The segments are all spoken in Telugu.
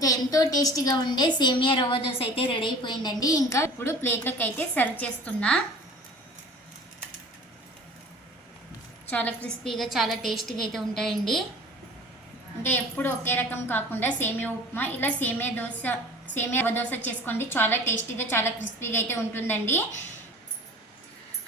ఇంకా ఎంతో టేస్టీగా ఉండే సేమియా రవ్వ దోశ అయితే రెడీ అయిపోయిందండి. ఇంకా ఇప్పుడు ప్లేట్లకు అయితే సర్వ్ చేస్తున్నా. చాలా క్రిస్పీగా చాలా టేస్టీగా అయితే ఉంటాయండి. ఇంకా ఎప్పుడు ఒకే రకం కాకుండా సేమియా ఉప్మా ఇలా సేమియా దోశ సేమియా రవ్వ దోశ చేసుకోండి చాలా టేస్టీగా చాలా క్రిస్పీగా అయితే ఉంటుందండి.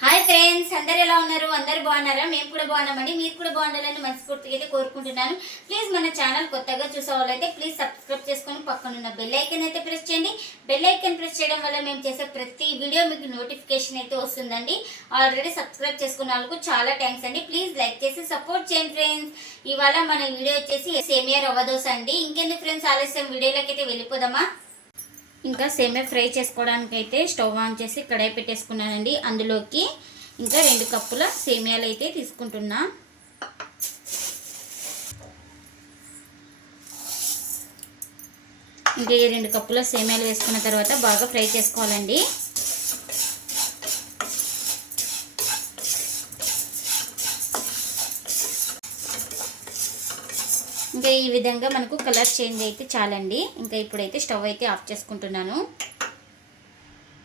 హాయ్ ఫ్రెండ్స్ అందరు ఎలా ఉన్నారు? అందరు బాగున్నారా? మేము కూడా బాగున్నామండి. మీరు కూడా బాగుండాలని మనస్ఫూర్తిగా అయితే కోరుకుంటున్నాను. ప్లీజ్ మన ఛానల్ కొత్తగా చూసే వాళ్ళైతే ప్లీజ్ సబ్స్క్రైబ్ చేసుకొని పక్కన ఉన్న బెల్ ఐకన్ అయితే ప్రెస్ చేయండి. బెల్ ఐకన్ ప్రెస్ చేయడం వల్ల మేము చేసే ప్రతి వీడియో మీకు నోటిఫికేషన్ అయితే వస్తుందండి. ఆల్రెడీ సబ్స్క్రైబ్ చేసుకున్న వాళ్ళకు చాలా థ్యాంక్స్ అండి. ప్లీజ్ లైక్ చేసి సపోర్ట్ చేయండి ఫ్రెండ్స్ ఇవాళ మన వీడియో వచ్చేసి సేమియా రవ్వ దోశ అండి. ఇంకెందుకు ఫ్రెండ్స్ ఆలస్యం? వీడియోలోకి అయితే వెళ్ళిపోదామా? ఇంకా సేమే ఫ్రై చేసుకోవడానికి అయితే స్టవ్ ఆన్ చేసి కడాయి పెట్టేసుకున్నానండి. అందులోకి ఇంకా రెండు కప్పుల సేమియాలు అయితే తీసుకుంటున్నా. ఇంకా ఈ రెండు కప్పుల సేమియాలు వేసుకున్న తర్వాత బాగా ఫ్రై చేసుకోవాలండి. ఇంకా ఈ విధంగా మనకు కలర్ చేంజ్ అయితే చాలండి. ఇంకా ఇప్పుడైతే స్టవ్ అయితే ఆఫ్ చేసుకుంటున్నాను.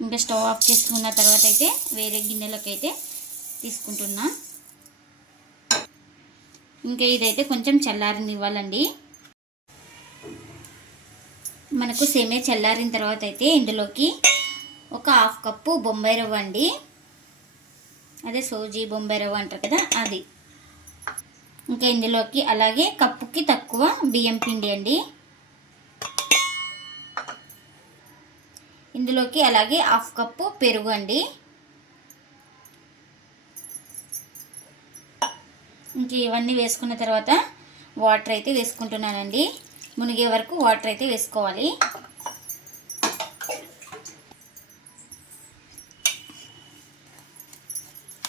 ఇంకా స్టవ్ ఆఫ్ చేసుకున్న తర్వాత అయితే వేరే గిన్నెలకు అయితే తీసుకుంటున్నా. ఇంకా ఇదైతే కొంచెం చల్లారిని ఇవ్వాలండి మనకు సేమే చల్లారిన తర్వాత అయితే ఇందులోకి ఒక హాఫ్ కప్పు బొంబాయి రవ్వ అండి. అదే సోజీ బొంబాయి రవ్వ అంటారు కదా అది. ఇంకా ఇందులోకి అలాగే కప్పుకి తక్కువ బియ్యం పిండి అండి. ఇందులోకి అలాగే హాఫ్ కప్పు పెరుగు అండి. ఇంక ఇవన్నీ వేసుకున్న తర్వాత వాటర్ అయితే వేసుకుంటున్నానండి. మునిగే వరకు వాటర్ అయితే వేసుకోవాలి.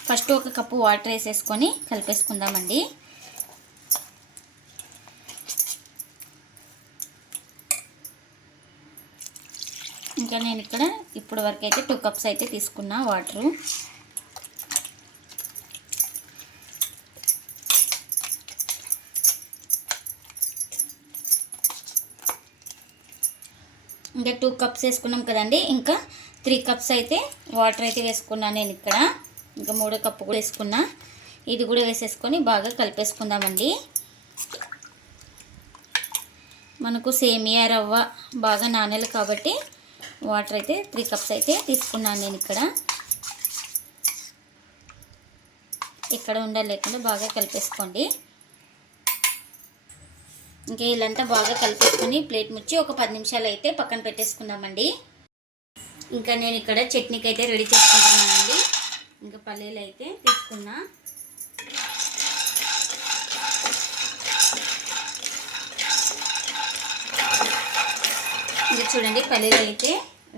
ఫస్ట్ ఒక కప్పు వాటర్ వేసేసుకొని కలిపేసుకుందామండి. ఇంకా నేను ఇక్కడ ఇప్పుడు వరకు అయితే టూ కప్స్ అయితే తీసుకున్నా వాటరు ఇంకా టూ కప్స్ వేసుకున్నాం కదండి. ఇంకా త్రీ కప్స్ అయితే వాటర్ అయితే వేసుకున్నాను నేను ఇక్కడ. ఇంకా మూడో కప్పు కూడా వేసుకున్నా. ఇది కూడా వేసేసుకొని బాగా కలిపేసుకుందామండి. మనకు సేమియా రవ్వ బాగా నాణ్యాలు కాబట్టి వాటర్ అయితే త్రీ కప్స్ అయితే తీసుకున్నాను నేను ఇక్కడ. ఇక్కడ ఉండాలి లేకుండా బాగా కలిపేసుకోండి. ఇంకా ఇలాంతా బాగా కలిపేసుకొని ప్లేట్ ముచ్చి ఒక పది నిమిషాలు అయితే పక్కన పెట్టేసుకుందామండి. ఇంకా నేను ఇక్కడ చట్నీకి అయితే రెడీ చేసుకుంటున్నానండి. ఇంకా పల్లీలు అయితే తీసుకున్నా. చూడండి పల్లీలు అయితే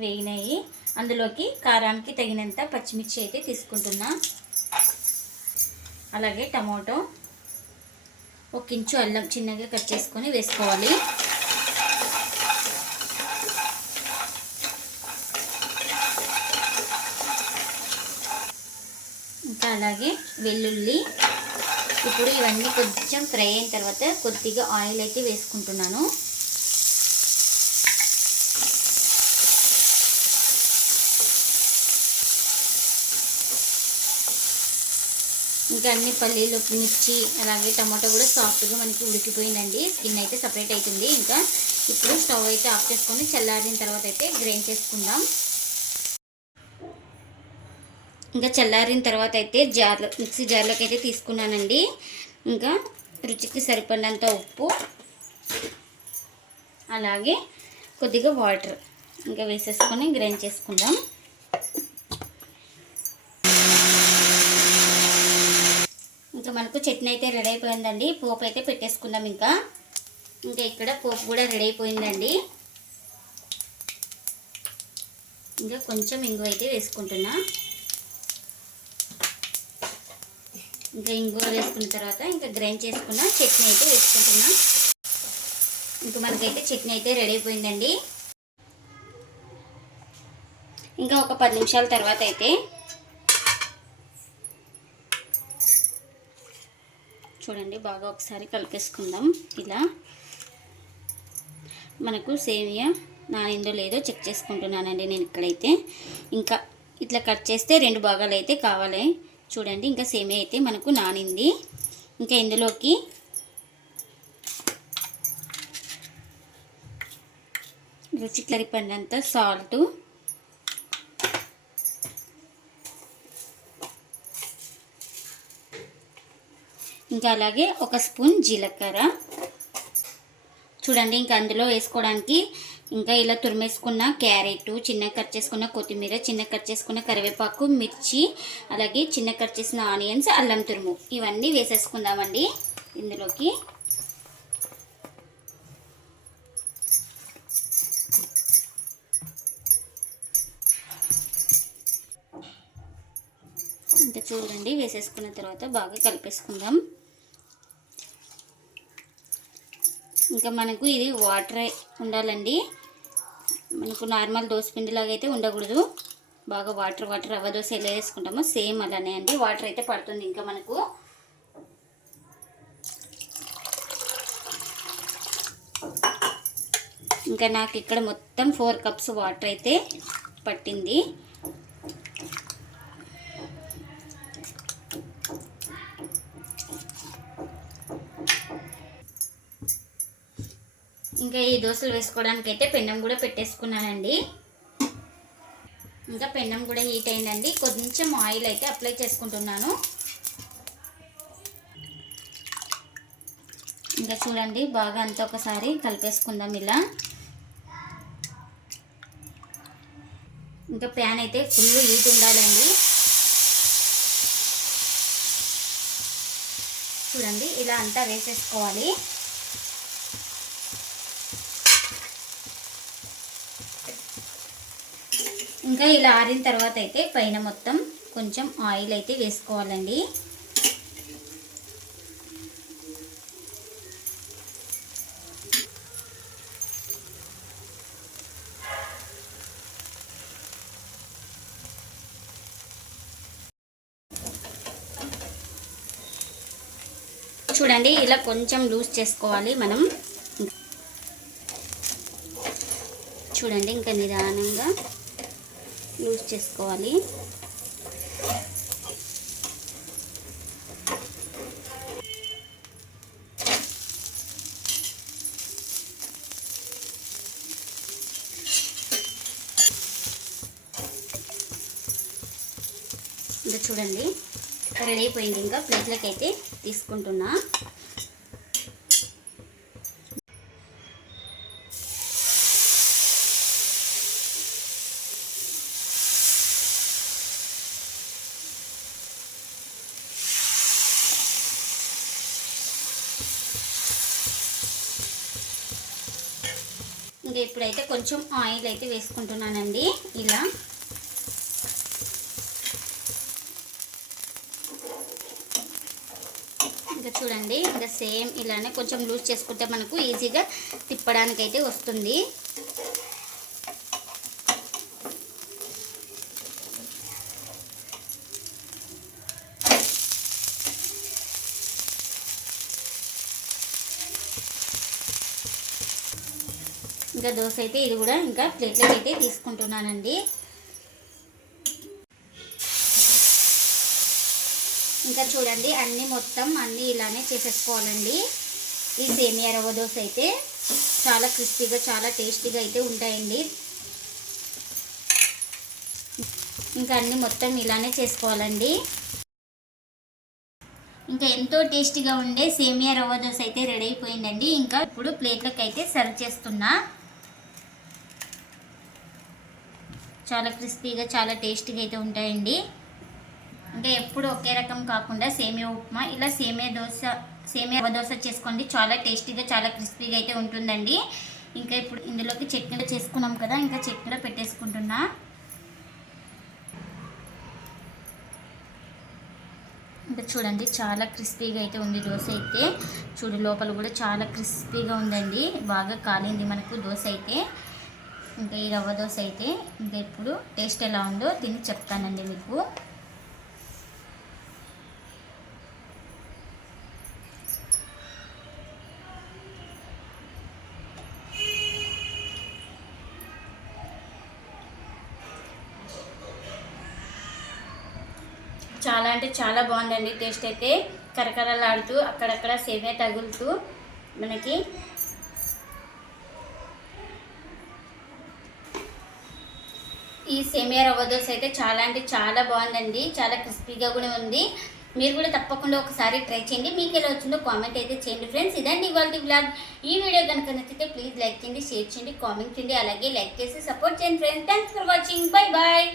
వేగినాయి. అందులోకి కారానికి తగినంత పచ్చిమిర్చి అయితే తీసుకుంటున్నా. అలాగే టమాటో ఒక ఇంచు అల్లం చిన్నగా కట్ చేసుకొని వేసుకోవాలి. ఇంకా అలాగే వెల్లుల్లి. ఇప్పుడు ఇవన్నీ కొంచెం ఫ్రై అయిన తర్వాత కొద్దిగా ఆయిల్ అయితే వేసుకుంటున్నాను. ఇంకా అన్ని పల్లీలు మిర్చి అలాగే టమాటో కూడా సాఫ్ట్గా మనకి ఉడికిపోయిందండి. స్కిన్ అయితే సపరేట్ అవుతుంది ఇంకా ఇప్పుడు స్టవ్ అయితే ఆఫ్ చేసుకొని చల్లారిన తర్వాత అయితే గ్రైండ్ చేసుకుందాం. ఇంకా చల్లారిన తర్వాత అయితే జార్లో మిక్సీ జార్లోకి అయితే తీసుకున్నానండి. ఇంకా రుచికి సరిపడినంత ఉప్పు అలాగే కొద్దిగా వాటర్ ఇంకా వేసేసుకొని గ్రైండ్ చేసుకుందాం ఇంకా మనకు చట్నీ అయితే రెడీ అయిపోయిందండి. పోపు అయితే పెట్టేసుకుందాం ఇంకా. ఇంకా ఇక్కడ పోపు కూడా రెడీ అయిపోయిందండి. ఇంకా కొంచెం ఇంగు అయితే వేసుకుంటున్నా. ఇంకా ఇంగువ వేసుకున్న తర్వాత ఇంకా గ్రైండ్ చేసుకున్న చట్నీ అయితే వేసుకుంటున్నా. ఇంకా మనకైతే చట్నీ అయితే రెడీ అయిపోయిందండి. ఇంకా ఒక పది నిమిషాల తర్వాత అయితే చూడండి బాగా ఒకసారి కలిపేసుకుందాం. ఇలా మనకు సేమియా నానిందో లేదో చెక్ చేసుకుంటున్నానండి నేను ఇక్కడైతే. ఇంకా ఇట్లా కట్ చేస్తే రెండు భాగాలు అయితే కావాలి. చూడండి ఇంకా సేమియా అయితే మనకు నానింది. ఇంకా ఇందులోకి రుచి సరిపడినంత సాల్టు ఇంకా అలాగే ఒక స్పూన్ జీలకర్ర. చూడండి ఇంకా అందులో వేసుకోవడానికి ఇంకా ఇలా తురిమేసుకున్న క్యారెట్ చిన్న కట్ చేసుకున్న కొత్తిమీర చిన్న కట్ చేసుకున్న కరివేపాకు మిర్చి అలాగే చిన్న కట్ చేసిన ఆనియన్స్ అల్లం తురుము. ఇవన్నీ వేసేసుకుందామండి ఇందులోకి. ఇంకా చూడండి వేసేసుకున్న తర్వాత బాగా కలిపేసుకుందాం. ఇంకా మనకు ఇది వాటర్ ఉండాలండి. మనకు నార్మల్ దోసపిండిలాగా అయితే ఉండకూడదు. బాగా వాటర్ వాటర్ రవ్వ దోశ ఎలా వేసుకుంటామో సేమ్ అలానే అండి. వాటర్ అయితే పడుతుంది ఇంకా మనకు. ఇంకా నాకు ఇక్కడ మొత్తం ఫోర్ కప్స్ వాటర్ అయితే పట్టింది. ఇంకా ఈ దోశలు వేసుకోవడానికి అయితే పెన్నం కూడా పెట్టేసుకున్నానండి. ఇంకా పెన్నం కూడా హీట్ అయిందండి. కొంచెం ఆయిల్ అయితే అప్లై చేసుకుంటున్నాను. ఇంకా చూడండి బాగా అంతా ఒకసారి కలిపేసుకుందాం ఇలా. ఇంకా ప్యాన్ అయితే ఫుల్ హీట్ ఉండాలండి. చూడండి ఇలా అంతా వేసేసుకోవాలి. ఇంకా ఇలా ఆరిన తర్వాత అయితే పైన మొత్తం కొంచెం ఆయిల్ అయితే వేసుకోవాలండి. చూడండి ఇలా కొంచెం లూజ్ చేసుకోవాలి మనం. చూడండి ఇంకా నిదానంగా లూజ్ చేసుకోవాలి. ఇంకా చూడండి రెడీ అయిపోయింది. ఇంకా ప్లేట్లోకి అయితే తీసుకుంటున్నా. ఇంకా ఇప్పుడైతే కొంచెం ఆయిల్ అయితే వేసుకుంటున్నానండి. ఇలా. ఇంకా చూడండి ఇంకా సేమ్ ఇలానే కొంచెం లూజ్ చేసుకుంటే మనకు ఈజీగా తిప్పడానికి అయితే వస్తుంది. ఇంకా దోశ అయితే ఇది కూడా ఇంకా ప్లేట్లోకి అయితే తీసుకుంటున్నానండి. ఇంకా చూడండి అన్నీ మొత్తం అన్నీ ఇలానే చేసేసుకోవాలండి. ఈ సేమియా రవ్వ దోశ అయితే చాలా క్రిస్పీగా చాలా టేస్టీగా అయితే ఉంటాయండి. ఇంకా అన్నీ మొత్తం ఇలానే చేసుకోవాలండి. ఇంకా ఎంతో టేస్టీగా ఉండే సేమియా రవ్వ దోశ అయితే రెడీ అయిపోయిందండి. ఇంకా ఇప్పుడు ప్లేట్లకు అయితే సర్వ్ చేస్తున్నా. చాలా క్రిస్పీగా చాలా టేస్టీగా అయితే ఉంటాయండి. ఇంకా ఎప్పుడు ఒకే రకం కాకుండా సేమియా ఉప్మా ఇలా సేమియా దోశ సేమియా దోశ చేసుకోండి. చాలా టేస్టీగా చాలా క్రిస్పీగా అయితే ఉంటుందండి. ఇంకా ఇప్పుడు ఇందులోకి చట్నీలో చేసుకున్నాం కదా ఇంకా చట్నీలో పెట్టేసుకుంటున్నా. ఇంకా చూడండి చాలా క్రిస్పీగా అయితే ఉంది దోశ అయితే. చూడు లోపల కూడా చాలా క్రిస్పీగా ఉందండి. బాగా కాలింది మనకు దోశ అయితే. ఇంకా ఈ రవ్వ దోశ అయితే ఇంకా ఇప్పుడు టేస్ట్ ఎలా ఉందో తిని చెప్తానండి మీకు. చాలా అంటే చాలా బాగుందండి టేస్ట్ అయితే. కరకరలాడుతూ అక్కడక్కడ సేవే తగులుతూ మనకి ఈ సేమియా రవ్వ దోశ అయితే చాలా అంటే చాలా బాగుందండి. చాలా క్రిస్పీగా కూడా ఉంది. మీరు కూడా తప్పకుండా ఒకసారి ట్రై చేయండి. మీకు ఎలా వచ్చిందో కామెంట్ అయితే చేయండి ఫ్రెండ్స్. ఇదండి ఇవాళ బ్లాగ్ ఈ వీడియో కనుక నచ్చితే ప్లీజ్ లైక్ చేయండి షేర్ చేయండి కామెంట్ చేయండి. అలాగే లైక్ చేసి సపోర్ట్ చేయండి friends. Thanks for watching bye bye